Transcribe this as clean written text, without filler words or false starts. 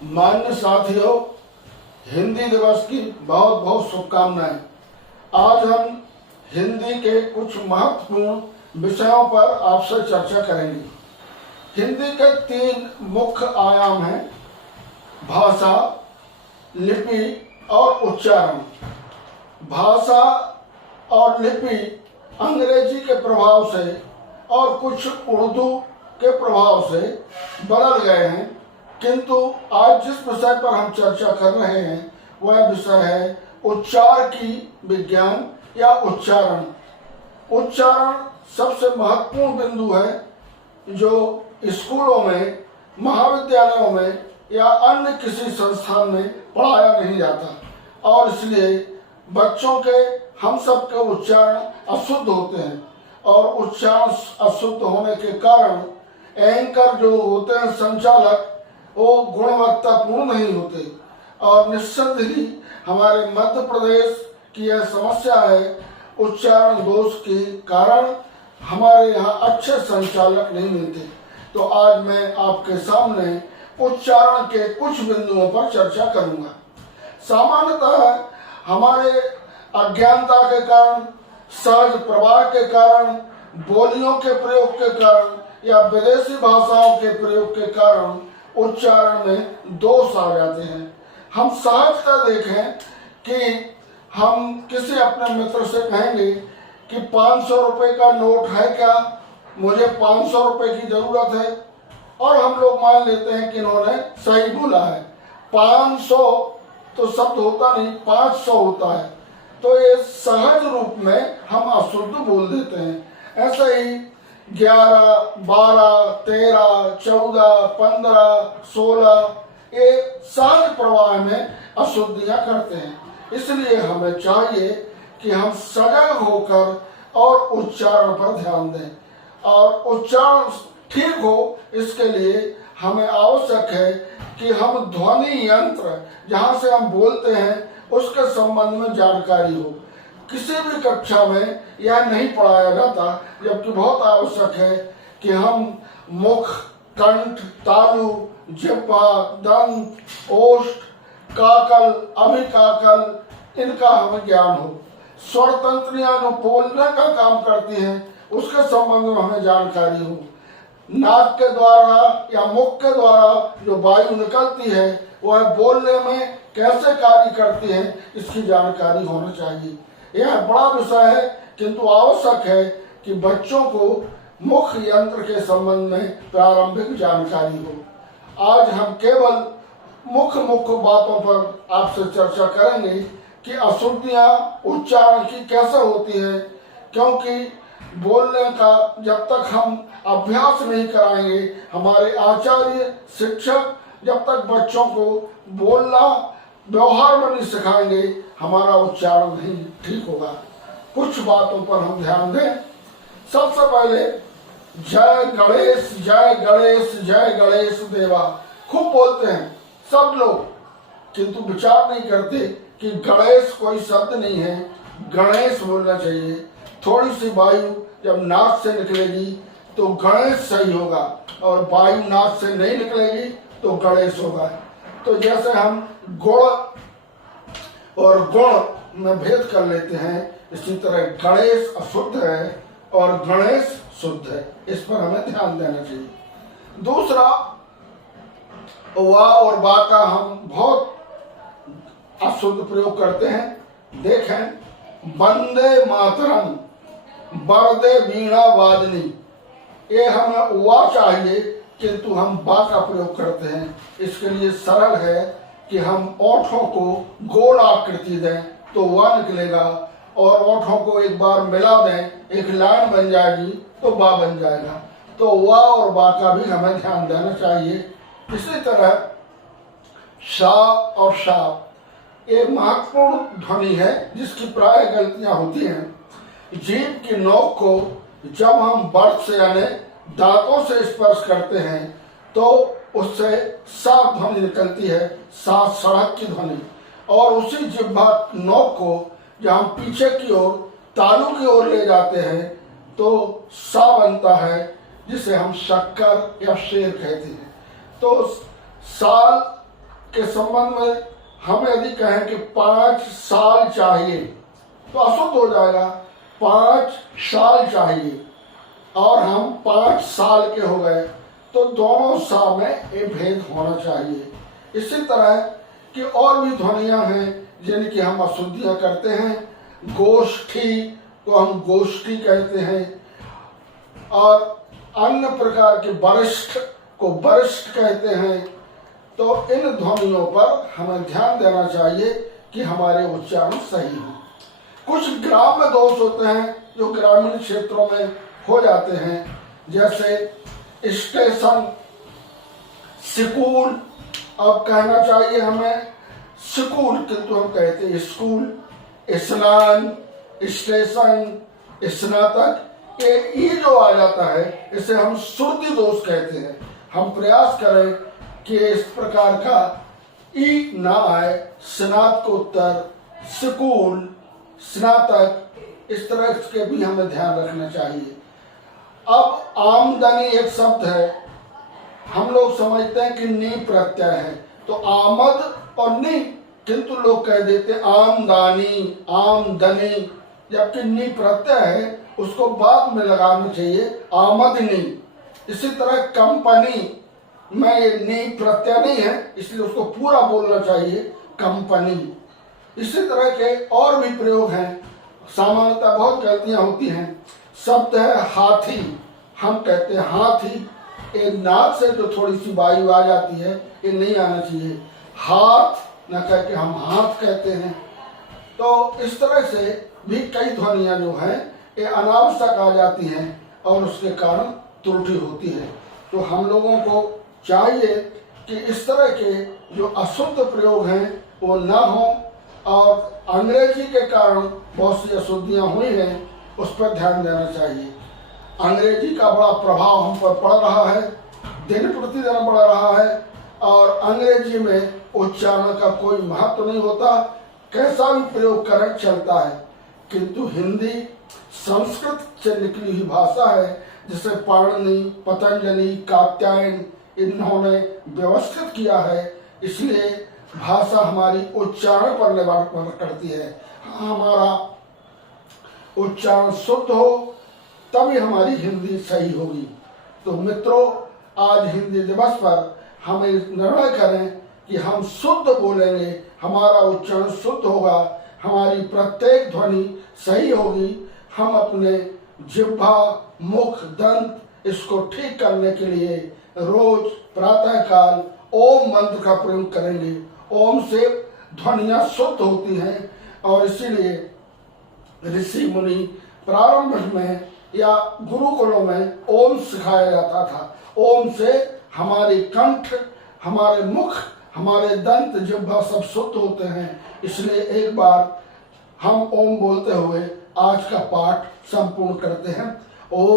मान्य साथियों, हिंदी दिवस की बहुत बहुत शुभकामनाएं। आज हम हिंदी के कुछ महत्वपूर्ण विषयों पर आपसे चर्चा करेंगे। हिंदी के 3 मुख्य आयाम हैं: भाषा, लिपि और उच्चारण। भाषा और लिपि अंग्रेजी के प्रभाव से और कुछ उर्दू के प्रभाव से बदल गए हैं, किंतु आज जिस विषय पर हम चर्चा कर रहे हैं वह विषय है उच्चार की विज्ञान या उच्चारण। उच्चारण सबसे महत्वपूर्ण बिंदु है जो स्कूलों में, महाविद्यालयों में या अन्य किसी संस्थान में पढ़ाया नहीं जाता, और इसलिए बच्चों के, हम सब के उच्चारण अशुद्ध होते हैं, और उच्चारण अशुद्ध होने के कारण एंकर जो होते हैं, संचालक, वो गुणवत्तापूर्ण नहीं होते। और निस्संदेह ही हमारे मध्य प्रदेश की यह समस्या है, उच्चारण दोष के कारण हमारे यहाँ अच्छे संचालक नहीं मिलते। तो आज मैं आपके सामने उच्चारण के कुछ बिंदुओं पर चर्चा करूंगा। सामान्यतः हमारे अज्ञानता के कारण, सहज प्रवाह के कारण, बोलियों के प्रयोग के कारण या विदेशी भाषाओं के प्रयोग के कारण उच्चारण में दोष आ जाते हैं। हम सहजता देखें कि हम किसी अपने मित्र से कहेंगे कि 500 रुपए का नोट है क्या, मुझे 500 रुपए की जरूरत है, और हम लोग मान लेते हैं कि इन्होंने सही बोला है। 500 तो शब्द होता नहीं, 500 होता है, तो ये सहज रूप में हम अशुद्ध बोल देते हैं। ऐसे ही 11, 12, 13, 14, 15, 16 ये सहज प्रवाह में अशुद्धियां करते हैं। इसलिए हमें चाहिए कि हम सजग होकर और उच्चारण पर ध्यान दें, और उच्चारण ठीक हो इसके लिए हमें आवश्यक है कि हम ध्वनि यंत्र जहाँ से हम बोलते हैं उसके संबंध में जानकारी हो। किसी भी कक्षा में यह नहीं पढ़ाया जाता, जबकि बहुत आवश्यक है कि हम मुख, कंठ, तालु, जिह्वा, दंत, ओष्ठ, काकल, अभिकाकल, इनका हमें ज्ञान हो। स्वर तंत्रियां जो बोलने का काम करती हैं उसके संबंध में हमें जानकारी हो। नाक के द्वारा या मुख के द्वारा जो वायु निकलती है वह बोलने में कैसे कार्य करती है, इसकी जानकारी होना चाहिए। यह बड़ा विषय है, किंतु आवश्यक है कि बच्चों को मुख यंत्र के संबंध में प्रारंभिक जानकारी हो। आज हम केवल मुख्य बातों पर आपसे चर्चा करेंगे कि अशुद्धियां उच्चारण की कैसे होती है, क्योंकि बोलने का जब तक हम अभ्यास नहीं कराएंगे, हमारे आचार्य, शिक्षक जब तक बच्चों को बोलना व्यवहार में नहीं सिखाएंगे, हमारा उच्चारण नहीं ठीक होगा। कुछ बातों पर हम ध्यान दें। सबसे पहले जय गणेश, जय गणेश, जय गणेश देवा खूब बोलते हैं सब लोग, किंतु विचार नहीं करते कि गणेश कोई शब्द नहीं है, गणेश बोलना चाहिए। थोड़ी सी वायु जब नाक से निकलेगी तो गणेश सही होगा, और वायु नाक से नहीं निकलेगी तो गणेश होगा। तो जैसे हम गुण और गुण में भेद कर लेते हैं, इसी तरह गणेश अशुद्ध है और गणेश शुद्ध है। इस पर हमें ध्यान देना चाहिए। दूसरा, वाह और बा का हम बहुत अशुद्ध प्रयोग करते हैं। देखें, वंदे मातरम, बरदे वीणा वादनी, ये हमें वा चाहिए, किंतु हम बा का प्रयोग करते हैं। इसके लिए सरल है कि हम ओठों को गोल आकृति दें तो वा निकलेगा, और ओठों को एक बार मिला दें, एक लाइन बन जाएगी तो बा बन जाएगा। तो वा और बा का भी हमें ध्यान देना चाहिए। इसी तरह शा और शा, ये महत्वपूर्ण ध्वनि है जिसकी प्राय गलतियां होती हैं। जीभ की नोक को जब हम बर्फ से यानी दांतों से स्पर्श करते हैं तो उससे सा ध्वनि निकलती है, सा सड़क की ध्वनि। और उसी जिह्वा नोक को जब हम पीछे की ओर, तालू की ओर ले जाते हैं तो सा बनता है, जिसे हम शक्कर या शेर कहते हैं। तो साल के संबंध में हम यदि कहें कि 5 साल चाहिए तो अशुद्ध हो जाएगा। 5 साल चाहिए और हम 5 साल के हो गए तो दोनों सा में ये भेद होना चाहिए। इसी तरह की और भी ध्वनियां हैं जिनकी हम अशुद्धियां करते हैं। गोष्ठी को हम गोष्ठी कहते हैं और अन्य प्रकार के वरिष्ठ को वरिष्ठ कहते हैं। तो इन ध्वनियों पर हमें ध्यान देना चाहिए कि हमारे उच्चारण सही हो। कुछ ग्राम्य दोष होते हैं जो ग्रामीण क्षेत्रों में हो जाते हैं, जैसे स्टेशन, स्कूल। अब कहना चाहिए हमें स्कूल किंतु हम कहते हैं स्कूल। स्नान, स्टेशन, स्नातक, ये जो आ जाता है इसे हम श्रुति दोष कहते हैं। हम प्रयास करें कि इस प्रकार का ई ना आए। स्नातकोत्तर, स्कूल, स्नातक, इस तरह के भी हमें ध्यान रखना चाहिए। अब आमदनी एक शब्द है, हम लोग समझते हैं कि नी प्रत्यय है तो आमद और नी, किंतु लोग कह देते आमदानी, आमदनी, जबकि नी प्रत्यय है उसको बाद में लगाना चाहिए आमदनी। इसी तरह कंपनी में ये नी प्रत्यय नहीं है इसलिए उसको पूरा बोलना चाहिए कंपनी। इसी तरह के और भी प्रयोग हैं, सामान्यतः बहुत गलतियां होती हैं। शब्द है हाथी, हम कहते हैं हाथी, एक नाक से जो थोड़ी सी वायु आ जाती है ये नहीं आना चाहिए। हाथ न कह के हम हाथ कहते हैं। तो इस तरह से भी कई ध्वनियां जो हैं ये अनावश्यक आ जाती हैं और उसके कारण त्रुटि होती है। तो हम लोगों को चाहिए कि इस तरह के जो अशुद्ध प्रयोग हैं वो न हो और अंग्रेजी के कारण बहुत सी अशुद्धियां हुई हैं उस पर ध्यान देना चाहिए। अंग्रेजी का बड़ा प्रभाव हम पर पड़ रहा है, दिन प्रतिदिन बढ़ रहा है और अंग्रेजी में उच्चारण का कोई महत्व नहीं होता, कैसा भी प्रयोग करें चलता है। किंतु हिंदी संस्कृत से निकली हुई भाषा है जिसे पाणिनि, पतंजलि, कात्यायन इन्होंने व्यवस्थित किया है, इसलिए भाषा हमारी उच्चारण पर निर्भर करती है। हमारा उच्चारण शुद्ध हो तभी हमारी हिंदी सही होगी। तो मित्रों, आज हिंदी दिवस पर हम निर्णय करें कि हम शुद्ध बोलेंगे, हमारा उच्चारण शुद्ध होगा, हमारी प्रत्येक ध्वनि सही होगी। हम अपने जिह्वा, मुख, दंत इसको ठीक करने के लिए रोज प्रातः काल ओम मंत्र का प्रयोग करेंगे। ओम से ध्वनियां शुद्ध होती हैं और इसीलिए ऋषि मुनि प्रारंभ में या गुरुकुलों में ओम सिखाया जाता था। ओम से हमारे कंठ, हमारे मुख, हमारे दंत, जिह्वा सब शुद्ध होते हैं। इसलिए एक बार हम ओम बोलते हुए आज का पाठ संपूर्ण करते हैं। ओम